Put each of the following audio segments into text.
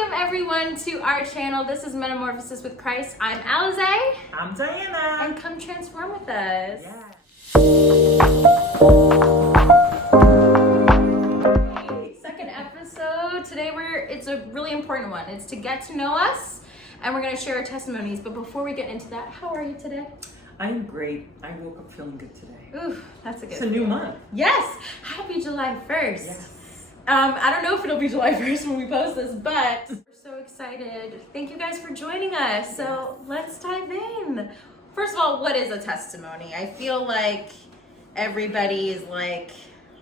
Welcome everyone to our channel. This is Metamorphosis with Christ. I'm Alizé. I'm Diana. And come transform with us. Yeah. Okay, second episode. Today it's a really important one. It's to get to know us, and we're going to share our testimonies. But before we get into that, how are you today? I'm great. I woke up feeling good today. Ooh, that's a good It's a new month. Yes. Happy July 1st. Yes. I don't know if it'll be July 1st when we post this, but we're so excited. Thank you guys for joining us. So let's dive in. First of all, what is a testimony? I feel like everybody is like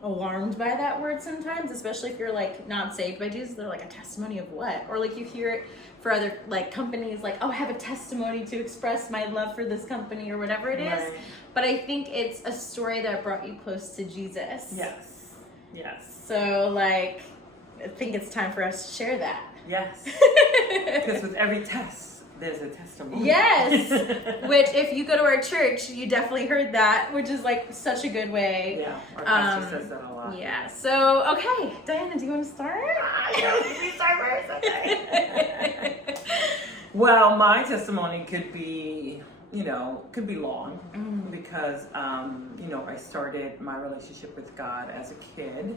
alarmed by that word sometimes, especially if you're like not saved by Jesus. They're like, a testimony of what? Or like you hear it for other like companies, like, oh, I have a testimony to express my love for this company or whatever it is. Right. But I think it's a story that brought you close to Jesus. Yes. Yes. So, like, I think it's time for us to share that. Yes. Because with every test, there's a testimony. Yes. Which, if you go to our church, you definitely heard that, which is like such a good way. Yeah. Our pastor says that a lot. Yeah. So, okay, Diana, do you want to start? We start first. Okay. Well, my testimony could be, could be long because, I started my relationship with God as a kid.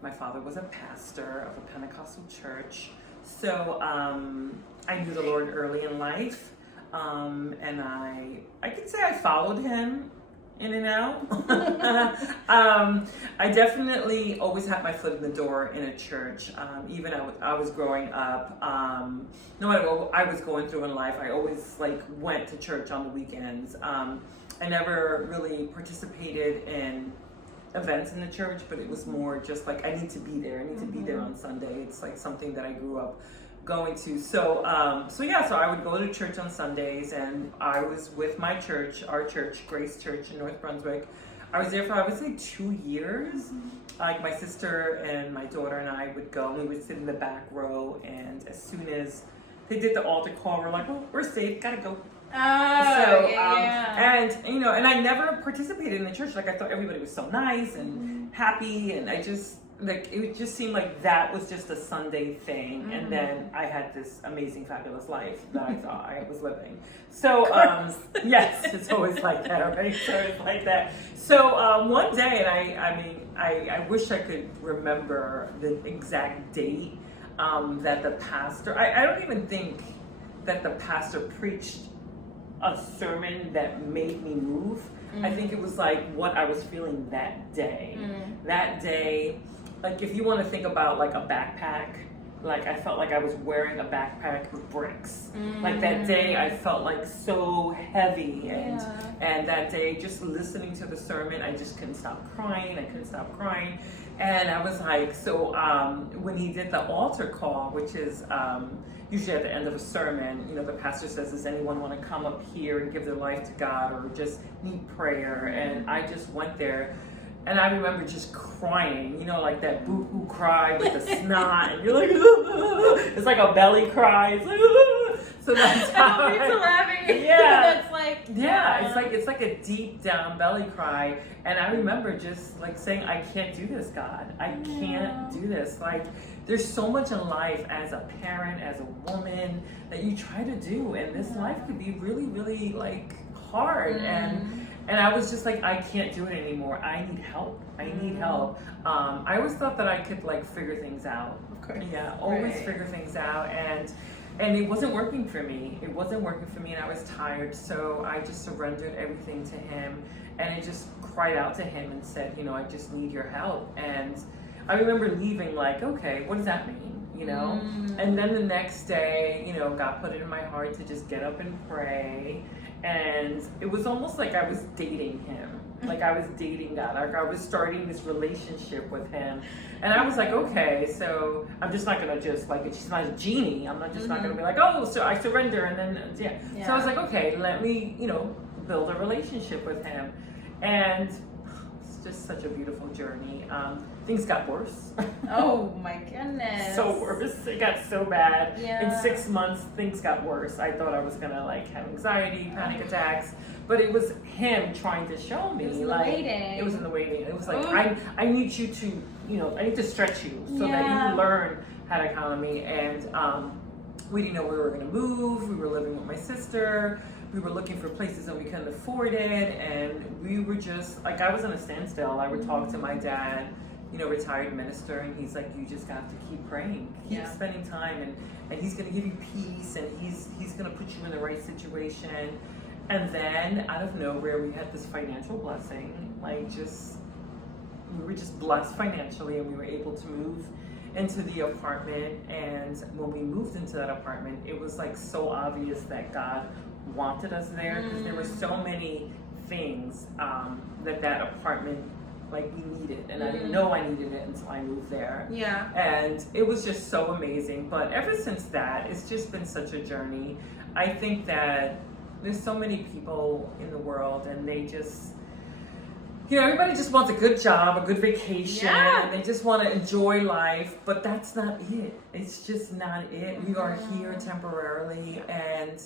My father was a pastor of a Pentecostal church. So I knew the Lord early in life. And I could say I followed him in and out. I definitely always had my foot in the door in a church. Even I was growing up, no matter what I was going through in life, I always went to church on the weekends. I never really participated in events in the church, but it was more just like, I need to be there. I need to be there on Sunday. It's like something that I grew up going to. So I would go to church on Sundays, and I was with my church, our church, Grace Church in North Brunswick. I was there for, I would say, 2 years. Like, my sister and my daughter and I would go, and we would sit in the back row, and as soon as they did the altar call, we're like, oh, we're safe, gotta go. And I never participated in the church. Like, I thought everybody was so nice and happy, and I just, it just seemed like that was just a Sunday thing. And then I had this amazing, fabulous life that I thought I was living. So, yes, it's always like that, right? It's always like that. So, one day, and I wish I could remember the exact date that the pastor, I don't even think that the pastor preached a sermon that made me move. I think it was like what I was feeling that day. That day, like, if you want to think about like a backpack, like I felt like I was wearing a backpack with bricks. Like that day I felt like so heavy, and that day just listening to the sermon, I just couldn't stop crying. And I was like, so when he did the altar call, which is usually at the end of a sermon, the pastor says, does anyone want to come up here and give their life to God or just need prayer? And I just went there, and I remember just crying, like that boo-hoo cry with the snot, and you're like, it's like a belly cry. It's like, so that's how laughing. Yeah. That's like, it's like a deep down belly cry. And I remember just like saying, I can't do this, God. I can't do this. Like, there's so much in life as a parent, as a woman, that you try to do, and this life could be really, really like hard. And I was just like, I can't do it anymore. I need help. I always thought that I could like figure things out. Of course. Yeah, always figure things out. And it wasn't working for me. And I was tired. So I just surrendered everything to him, and I just cried out to him and said, I just need your help. And I remember leaving like, okay, what does that mean? And then the next day, God put it in my heart to just get up and pray. And it was almost like I was dating him. Like, I was dating God. Like, I was starting this relationship with him. And I was like, okay, so I'm just not going to just, like, she's not a genie. I'm not just not going to be like, oh, so I surrender. And then, So I was like, okay, let me, build a relationship with him. And it's just such a beautiful journey. Things got worse. Oh my goodness. So worse. It got so bad. Yeah. In 6 months, things got worse. I thought I was gonna have anxiety, panic attacks, but it was him trying to show me. It was in the waiting. It was like, I need you to, I need to stretch you so that you learn had economy, and we didn't know where we were going to move. We were living with my sister. We were looking for places and we couldn't afford it, and we were just like, I was in a standstill. I would talk to my dad, you know, retired minister, and he's like, you just got to keep praying, keep spending time, and he's going to give you peace, and he's going to put you in the right situation. And then out of nowhere, we had this financial blessing, we were just blessed financially, and we were able to move into the apartment. And when we moved into that apartment, it was like so obvious that God wanted us there, because there were so many things that apartment, like, we needed, and I didn't know I needed it until I moved there. And it was just so amazing. But ever since that, it's just been such a journey. I think that there's so many people in the world, and they just, you know, everybody just wants a good job, a good vacation, and they just want to enjoy life, but that's not it. It's just not it. We are here temporarily, and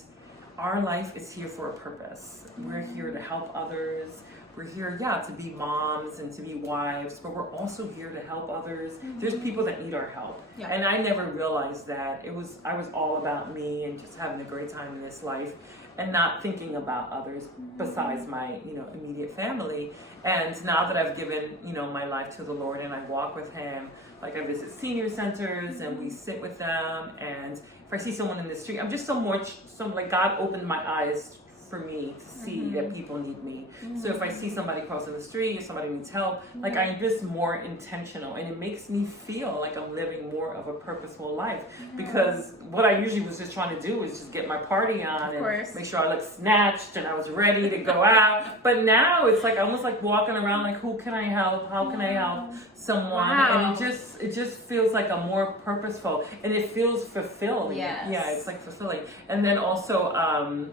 our life is here for a purpose. We're here to help others. We're here, to be moms and to be wives, but we're also here to help others. There's people that need our help. And I never realized that. I was all about me and just having a great time in this life and not thinking about others besides my, you know, immediate family. And now that I've given, you know, my life to the Lord and I walk with Him, like I visit senior centers and we sit with them, and if I see someone in the street, I'm just like God opened my eyes for me to see that people need me. So if I see somebody crossing the street, if somebody needs help, like I'm just more intentional, and it makes me feel like I'm living more of a purposeful life, because what I usually was just trying to do was just get my party on and make sure I looked snatched and I was ready to go out. But now it's like almost like walking around like, who can I help? How can I help someone? And it just feels like I'm more purposeful, and it feels fulfilling. Yeah, it's like fulfilling. And then also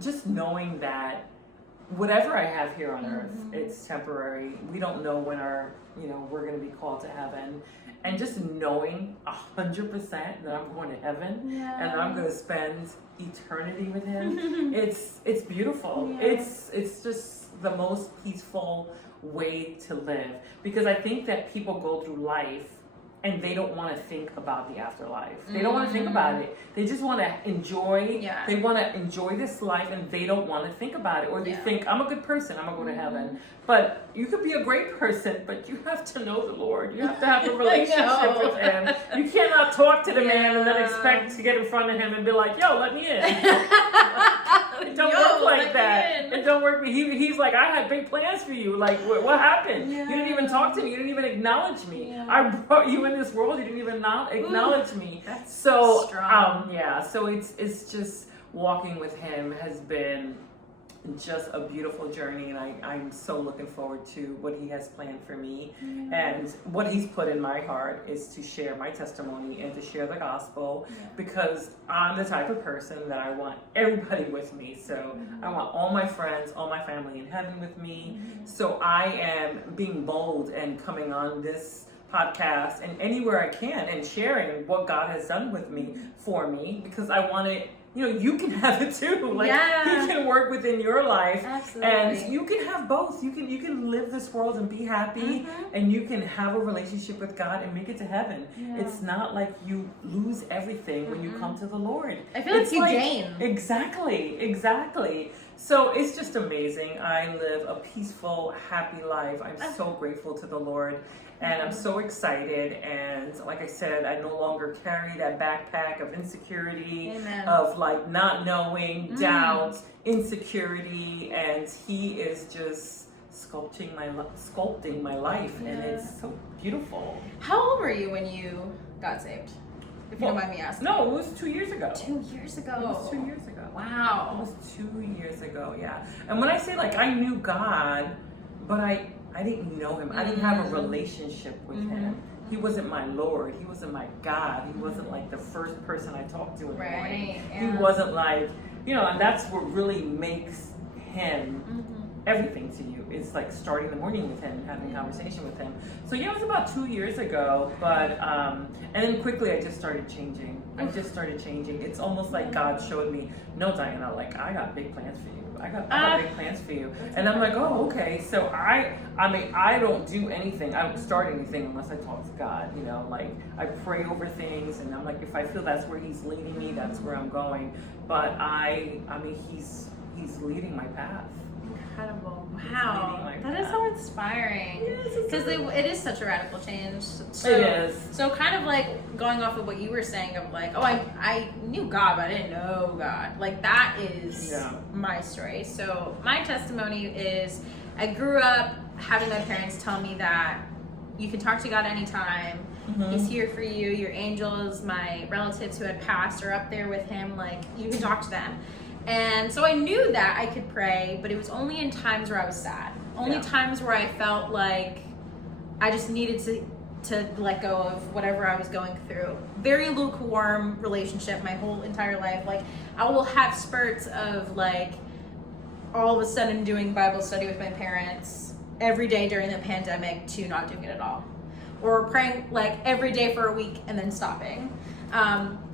just knowing that whatever I have here on earth, it's temporary. We don't know when we're going to be called to heaven. And just knowing 100% that I'm going to heaven and that I'm going to spend eternity with Him, it's beautiful. It's just the most peaceful way to live. Because I think that people go through life and they don't want to think about the afterlife. They don't want to think about it. They just want to enjoy. They want to enjoy this life, and they don't want to think about it. Or they think, I'm a good person, I'm going to go to heaven. But you could be a great person, but you have to know the Lord. You have to have a relationship with Him. You cannot talk to the man and then expect to get in front of Him and be like, yo, let me in. It don't work like that. It don't work. He's like, I had big plans for you. Like, what happened? You didn't even talk to me. You didn't even acknowledge me. I brought you in this world. You didn't even acknowledge me. That's so strong. So it's just walking with Him has been just a beautiful journey, and I'm so looking forward to what He has planned for me. And what He's put in my heart is to share my testimony and to share the gospel, because I'm the type of person that I want everybody with me. So I want all my friends, all my family in heaven with me. So I am being bold and coming on this podcast and anywhere I can and sharing what God has done with me, for me, because I want it. You know, you can have it too. Like, He can work within your life. Absolutely. And you can have both. You can live this world and be happy, and you can have a relationship with God and make it to heaven. It's not like you lose everything when you come to the Lord. I feel like you gain. Exactly. So it's just amazing. I live a peaceful, happy life. I'm so grateful to the Lord. And I'm so excited, and like I said, I no longer carry that backpack of insecurity, of like not knowing, doubt, insecurity, and He is just sculpting my life, and it's so beautiful. How old were you when you got saved? If you don't mind me asking. No, it was 2 years ago. 2 years ago. It was 2 years ago. Wow. It was 2 years ago, yeah. And when I say like I knew God, but I didn't know Him. I didn't have a relationship with Him. He wasn't my Lord. He wasn't my God. He wasn't like the first person I talked to in the morning. He wasn't like, and that's what really makes Him everything to you. it's like starting the morning with him and having a conversation with him. So yeah, it was about 2 years ago, but and then quickly I just started changing. It's almost like God showed me, no, Diana, like I got big plans for you. I got big plans for you. And I'm like, oh, okay. So I mean, I don't do anything. I don't start anything unless I talk to God, you know, like I pray over things, and I'm like, if I feel that's where he's leading me, that's where I'm going. But I mean, he's leading my path. Incredible. Wow. That is so inspiring. Because it is such a radical change. So, it is. So kind of like going off of what you were saying of like, oh, I knew God, but I didn't know God. Like that is my story. So my testimony is I grew up having my parents tell me that you can talk to God anytime. He's here for you. Your angels, my relatives who had passed are up there with him. Like you can talk to them. And so I knew that I could pray, but it was only in times where I was sad. Only times where I felt like I just needed to let go of whatever I was going through. Very lukewarm relationship my whole entire life. Like I will have spurts of like all of a sudden doing Bible study with my parents every day during the pandemic to not doing it at all. Or praying like every day for a week and then stopping.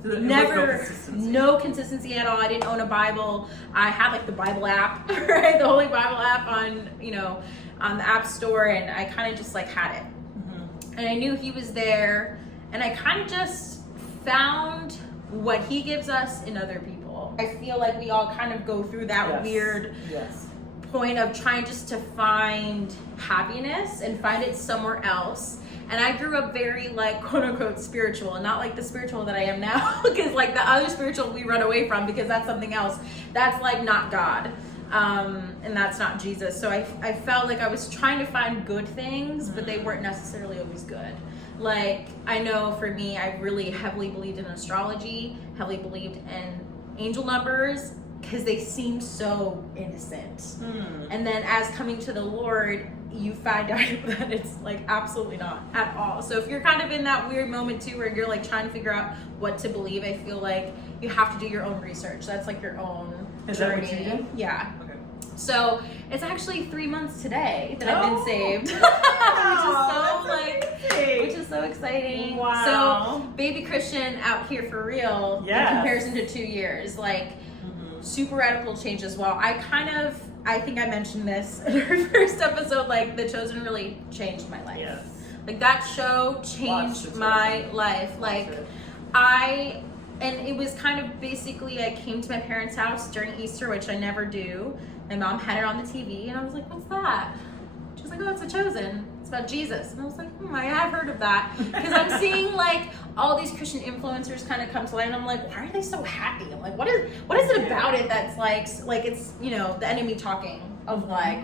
No consistency at all. I didn't own a Bible. I had like the Bible app, right? The Holy Bible app on, you know, on the App Store, and I kind of just like had it. And I knew he was there, and I kind of just found what he gives us in other people. I feel like we all kind of go through that weird point of trying just to find happiness and find it somewhere else. And I grew up very like quote unquote spiritual, and not like the spiritual that I am now, because like the other spiritual we run away from because that's something else. That's like not God. And that's not Jesus. So I felt like I was trying to find good things, but they weren't necessarily always good. Like I know for me, I really heavily believed in astrology, heavily believed in angel numbers, because they seem so innocent. And then as coming to the Lord, you find out that it's like absolutely not at all. So if you're kind of in that weird moment too, where you're like trying to figure out what to believe, I feel like you have to do your own research. That's like your own journey. Is that what you did? Yeah. Okay. So it's actually 3 months today that I've been saved. Which is so exciting. Wow. So baby Christian out here for real in comparison to 2 years. Like super radical change as well. I think I mentioned this in our first episode, like The Chosen really changed my life. Yes. Like that show changed my life. Like and it was kind of basically, I came to my parents' house during Easter, which I never do. My mom had it on the TV, and I was like, what's that? She was like, oh, it's The Chosen. It's about Jesus. And I was like, I have heard of that. Because I'm seeing like all these Christian influencers kind of come to light, and I'm like, why are they so happy? I'm like, what is it about it that's like it's, you know, the enemy talking of like,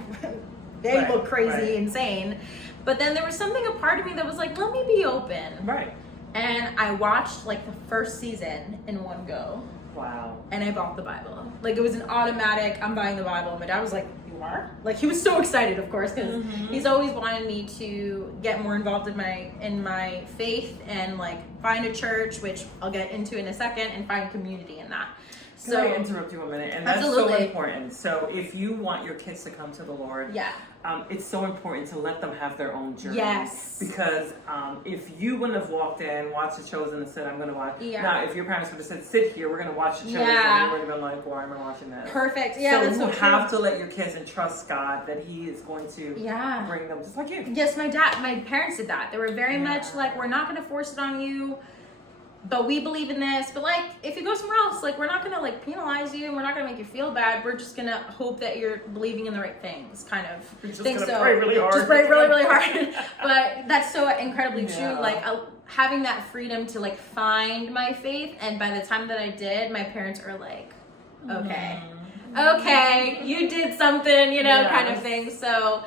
they look crazy, insane. But then there was something, a part of me that was like, let me be open. Right. And I watched like the first season in one go. Wow. And I bought the Bible. Like it was an automatic, I'm buying the Bible. And my dad was like, you are? Like he was so excited, of course, because he's always wanted me to get more involved in my faith and like find a church, which I'll get into in a second, and find community in that. So Can I interrupt you a minute? And that's so important. So if you want your kids to come to the Lord, it's so important to let them have their own journey. Yes. Because if you wouldn't have walked in, watched The Chosen, and said, I'm going to watch. Now, if your parents would have said, sit here, we're going to watch The Chosen, you would have been like, why am I watching this? Perfect. Yeah, so that's so you have to let your kids and trust God that He is going to bring them just like you. Yes, my parents did that. They were very much like, we're not going to force it on you, but we believe in this. But like, if you go somewhere else, like we're not gonna like penalize you, and we're not gonna make you feel bad. We're just gonna hope that you're believing in the right things, kind of. You're just gonna pray really hard. Just pray really, really hard. But that's so incredibly true. Like having that freedom to like find my faith, and by the time that I did, my parents are like, okay, you did something, you know, kind of thing. So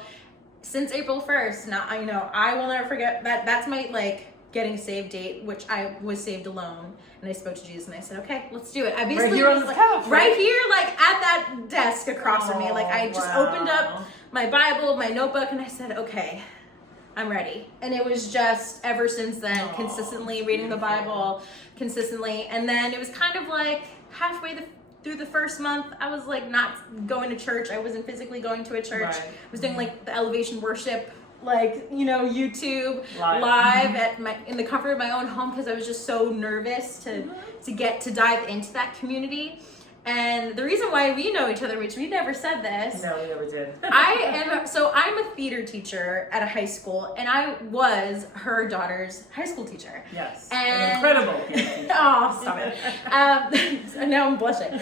since April 1st, now I will never forget that. That's my like getting saved date, which I was saved alone, and I spoke to Jesus and I said, okay, let's do it. I basically right here on the couch, right here, like at that desk across from me, like I just opened up my Bible, my notebook, and I said, okay, I'm ready. And it was just ever since then, consistently reading the Bible, consistently. And then it was kind of like halfway through the first month, I was like not going to church. I wasn't physically going to a church. Right. I was doing like the elevation worship, like, you know, YouTube live in the comfort of my own home, because I was just so nervous to get to dive into that community. And the reason why we know each other, which we never said this. No, we never did. I'm a theater teacher at a high school, and I was her daughter's high school teacher. Yes. And an incredible teacher. Oh, stop it. Now I'm blushing.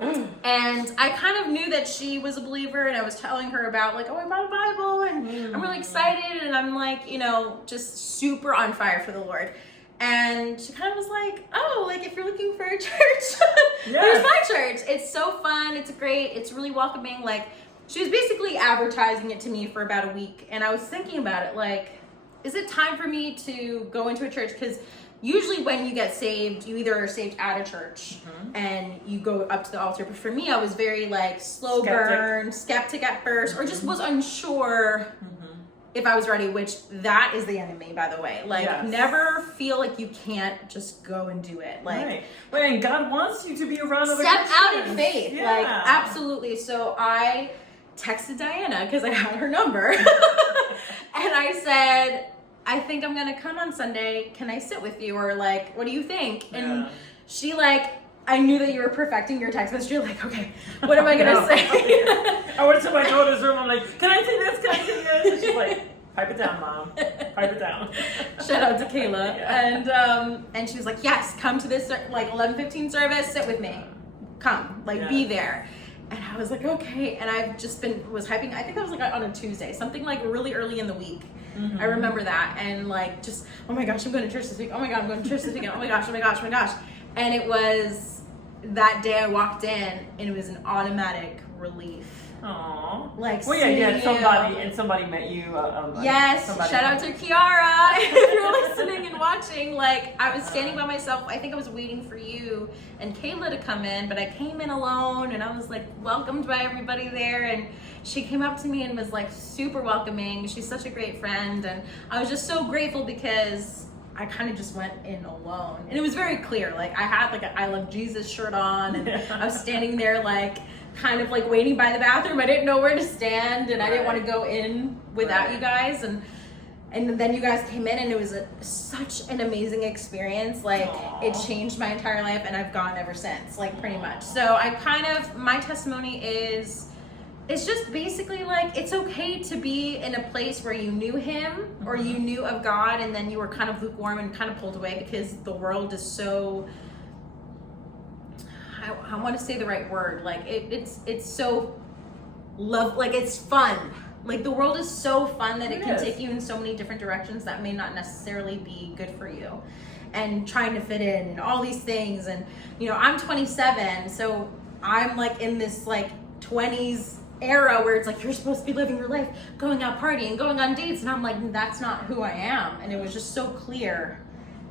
And I kind of knew that she was a believer, and I was telling her about like, oh, I bought a Bible, and I'm really excited, and I'm like, you know, just super on fire for the Lord. And she kind of was like, oh, like if you're looking for a church, there's my church. It's so fun. It's great. It's really welcoming. Like, she was basically advertising it to me for about a week. And I was thinking about it, like, is it time for me to go into a church? Because usually when you get saved, you either are saved at a church and you go up to the altar. But for me, I was very like slow burn, skeptic at first, or just was unsure if I was ready, which that is the enemy, by the way. Like, never feel like you can't just go and do it. Like, right. And God wants you to be around other step Christians. out in faith. Yeah. Like, absolutely. So I texted Diana because I had her number. And I said, I think I'm going to come on Sunday. Can I sit with you? Or like, what do you think? Yeah. And she like, I knew that you were perfecting your text message. You're like, okay, what am I going to say? I went to my daughter's room. I'm like, can I say this? Can I say this? And she's like, pipe it down, Mom. Pipe it down. Shout out to Kayla. Yeah. And she was like, yes, come to this like 11:15 service. Sit with me. Come, like be there. And I was like, okay. And I've just was hyping. I think I was like on a Tuesday, something like really early in the week. I remember that. And like, just, oh my gosh, I'm going to church this week. Oh my God, I'm going to church this weekend. Oh my gosh, oh my gosh, oh my gosh. And it was that day I walked in, and it was an automatic relief. Aww. Like, well, yeah, somebody met you. Yes, shout out to Kiara if you're listening and watching. Like, I was standing by myself. I think I was waiting for you and Kayla to come in, but I came in alone, and I was like welcomed by everybody there, and she came up to me and was like super welcoming. She's such a great friend, and I was just so grateful because I kind of just went in alone, and it was very clear. Like, I had like an I Love Jesus shirt on, and I was standing there like kind of like waiting by the bathroom. I didn't know where to stand, and I didn't want to go in without you guys. And then you guys came in, and it was such an amazing experience. Like, it changed my entire life, and I've gone ever since, like, pretty much. So my testimony is, it's just basically like, it's okay to be in a place where you knew him or you knew of God, and then you were kind of lukewarm and kind of pulled away because the world is so, I want to say the right word, like it's so like it's fun. Like, the world is so fun that it can take you in so many different directions that may not necessarily be good for you, and trying to fit in and all these things. And you know, I'm 27, so I'm like in this like 20s era where it's like, you're supposed to be living your life, going out partying, going on dates, and I'm like, that's not who I am. And it was just so clear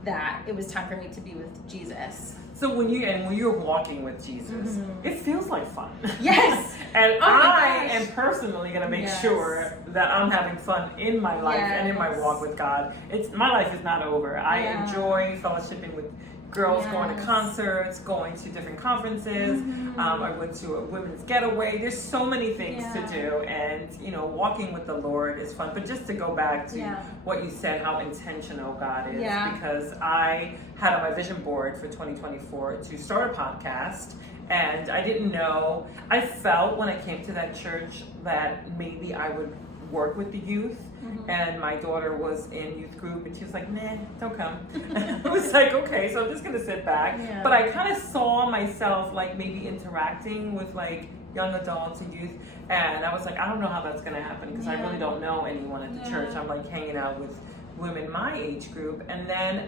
that it was time for me to be with Jesus. So when you're walking with Jesus, it feels like fun. Yes. And I am personally going to make sure that I'm having fun in my life and in my walk with God. My life is not over. I enjoy fellowshipping with girls, going to concerts, going to different conferences. I went to a women's getaway. There's so many things to do, and you know, walking with the Lord is fun. But just to go back to what you said, how intentional God is, because I had on my vision board for 2024 to start a podcast, and I didn't know. I felt when I came to that church that maybe I would work with the youth. And my daughter was in youth group, and she was like, nah, don't come. I was like, okay, so I'm just gonna sit back. But I kind of saw myself like maybe interacting with like young adults and youth, and I was like, I don't know how that's gonna happen, because I really don't know anyone at the church. I'm like hanging out with women my age group. And then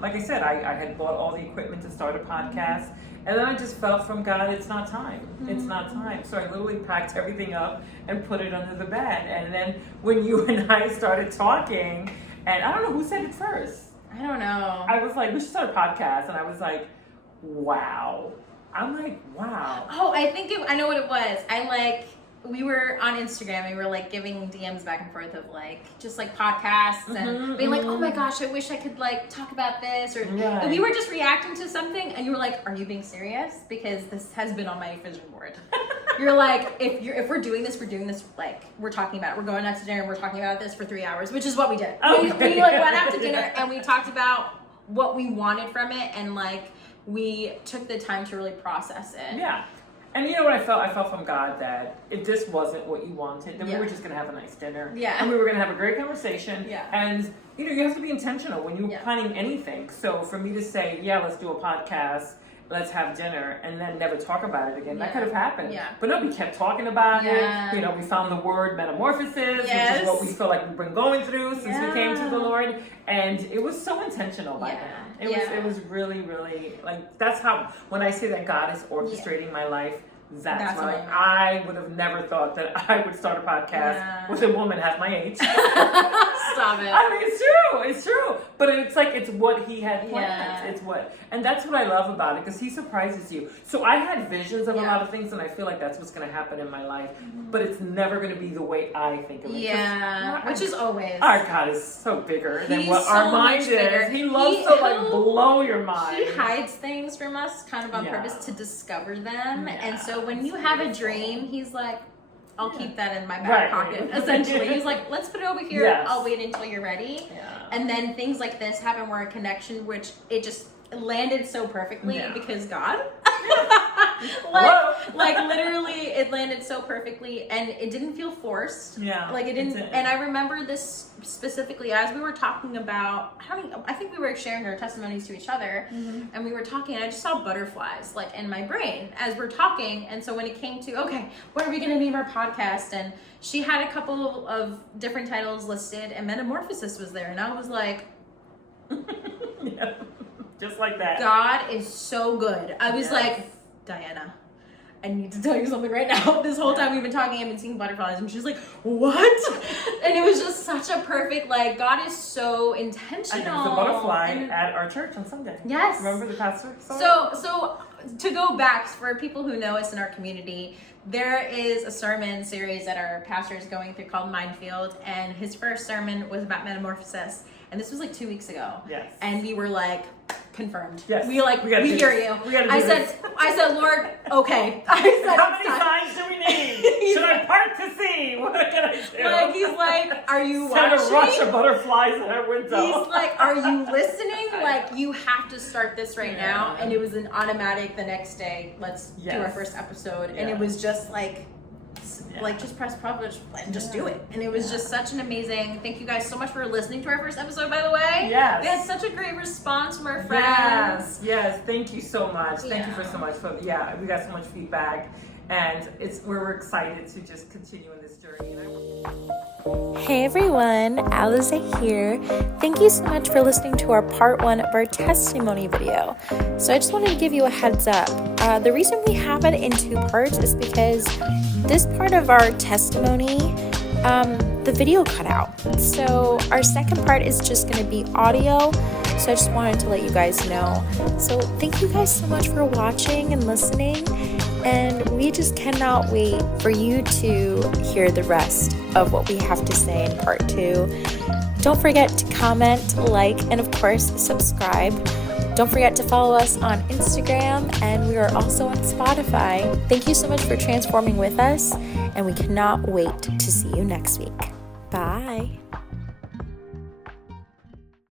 like I said, I had bought all the equipment to start a podcast. And then I just felt from God, it's not time. It's not time. So I literally packed everything up and put it under the bed. And then when you and I started talking, and I don't know who said it first. I don't know. I was like, we should start a podcast. And I was like, wow. I'm like, wow. Oh, I know what it was. we were on Instagram and we were like giving DMs back and forth of like just like podcasts and being like, oh my gosh, I wish I could like talk about this, or and we were just reacting to something and you were like, are you being serious? Because this has been on my vision board. You're like, if we're doing this like we're talking about it. We're going out to dinner and we're talking about this for 3 hours, which is what we did. We like went out to dinner and we talked about what we wanted from it, and like we took the time to really process it. Yeah. And you know what I felt? I felt from God that if this wasn't what you wanted, then we were just going to have a nice dinner. Yeah. And we were going to have a great conversation. Yeah. And, you know, you have to be intentional when you're planning anything. So for me to say, yeah, let's do a podcast, let's have dinner, and then never talk about it again, that could have happened. Yeah. But no, we kept talking about it. You know, we found the word metamorphosis, which is what we feel like we've been going through since we came to the Lord. And it was so intentional by then. It was really, really, like, that's how, when I say that God is orchestrating my life, that's why I would have never thought that I would start a podcast with a woman half my age. Stop it. I mean, it's true. But it's like, it's what he had planned. It's what, and that's what I love about it, because he surprises you. So I had visions of a lot of things, and I feel like that's what's going to happen in my life, but it's never going to be the way I think of it. Yeah, which is always. Our God is so bigger than what our mind is. He loves to like blow your mind. He hides things from us kind of on purpose to discover them. And so when you have a dream, he's like, I'll keep that in my back pocket, essentially. He's like, let's put it over here. I'll wait until you're ready. And then things like this happen where a connection, which it just landed so perfectly because God. like literally it landed so perfectly, and it didn't feel forced. Like it didn't. And I remember this specifically as we were talking about I think we were sharing our testimonies to each other, and we were talking, and I just saw butterflies like in my brain as we're talking. And so when it came to, okay, what are we going to name our podcast, and she had a couple of different titles listed, and Metamorphosis was there, and I was like, just like that. God is so good. I was like, Diana, I need to tell you something right now. This whole time we've been talking, I've been seeing butterflies, and she's like, what? And it was just such a perfect, like, God is so intentional. And there was a butterfly at our church on Sunday. Yes. Remember the pastor? So to go back, for people who know us in our community, there is a sermon series that our pastor is going through called Minefield, and his first sermon was about metamorphosis. And this was like 2 weeks ago. Yes. And we were like, confirmed. Yes. We hear you. I said, Lord, okay. I said, how many signs do we need? Should I part to see? What can I do? Like, he's like, are you watching? watching? Send a rush of butterflies in our window. He's like, are you listening? Like, you have to start this right now. And it was an automatic the next day, let's do our first episode. And it was just like just press publish and just do it. And it was just such an amazing, thank you guys so much for listening to our first episode, by the way. Yes. We had such a great response from our friends. Yes, thank you so much. Thank you for so much. We got so much feedback, and we're excited to just continue in this journey. Hey everyone, Alizé here. Thank you so much for listening to our part 1 of our testimony video. So I just wanted to give you a heads up. The reason we have it in 2 parts is because this part of our testimony, the video cut out. So our second part is just going to be audio. So I just wanted to let you guys know. So thank you guys so much for watching and listening. And we just cannot wait for you to hear the rest of what we have to say in part 2. Don't forget to comment, like, and of course, subscribe. Don't forget to follow us on Instagram, and we are also on Spotify. Thank you so much for transforming with us, and we cannot wait to see you next week. Bye.